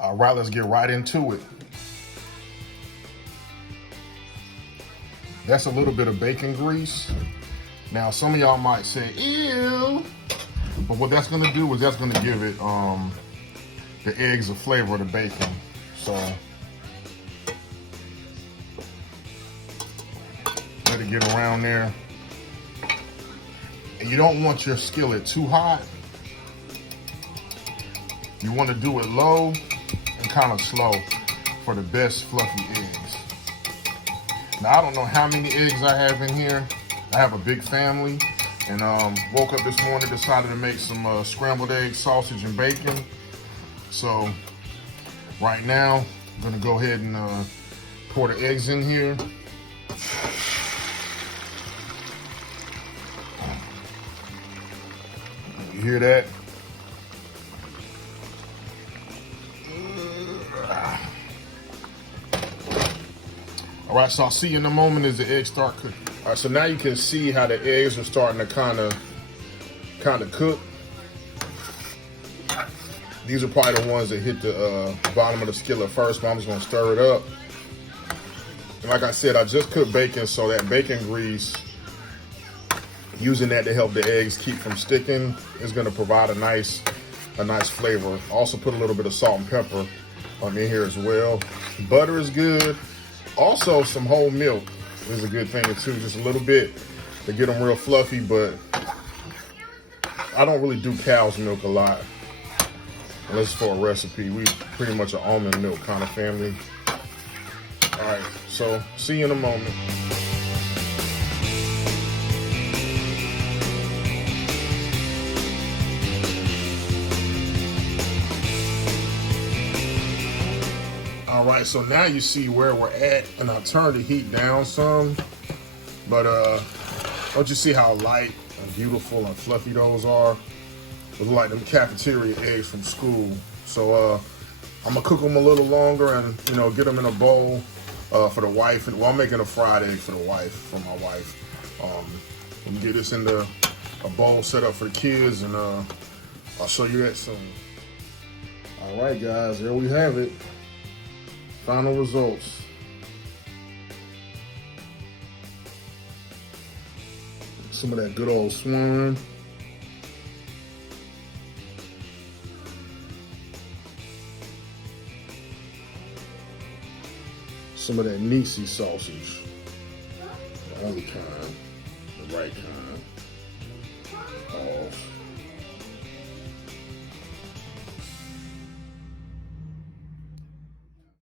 All right, let's get right into it. That's a little bit of bacon grease. Now, some of y'all might say, ew, but what that's gonna do is that's gonna give it the eggs a flavor of the bacon. So let it get around there. And you don't want your skillet too hot. You want to do it low and kind of slow for the best fluffy eggs. Now, I don't know how many eggs I have in here. I have a big family, and woke up this morning, decided to make some scrambled eggs, sausage, and bacon. So right now, I'm gonna go ahead and pour the eggs in here. You hear that? All right, so I'll see you in a moment as the eggs start cooking. All right, so now you can see how the eggs are starting to kind of cook. These are probably the ones that hit the bottom of the skillet first, but I'm just gonna stir it up. And like I said, I just cooked bacon, so that bacon grease, using that to help the eggs keep from sticking, is gonna provide a nice flavor. Also put a little bit of salt and pepper in here as well. Butter is good. Also, some whole milk is a good thing too, just a little bit to get them real fluffy, but I don't really do cow's milk a lot unless it's for a recipe. We pretty much an almond milk kind of family. All right, so see you in a moment. All right, so now you see where we're at, and I'll turn the heat down some, but don't you see how light and beautiful and fluffy those are? Those are like them cafeteria eggs from school. So I'm gonna cook them a little longer and get them in a bowl for the wife. And well, I'm making a fried egg for the wife, for my wife. Let me get this into a bowl set up for the kids, and I'll show you that soon. All right, guys, there we have it. Final results. Some of that good old swine. Some of that Nisi sausage. The only kind, the right kind.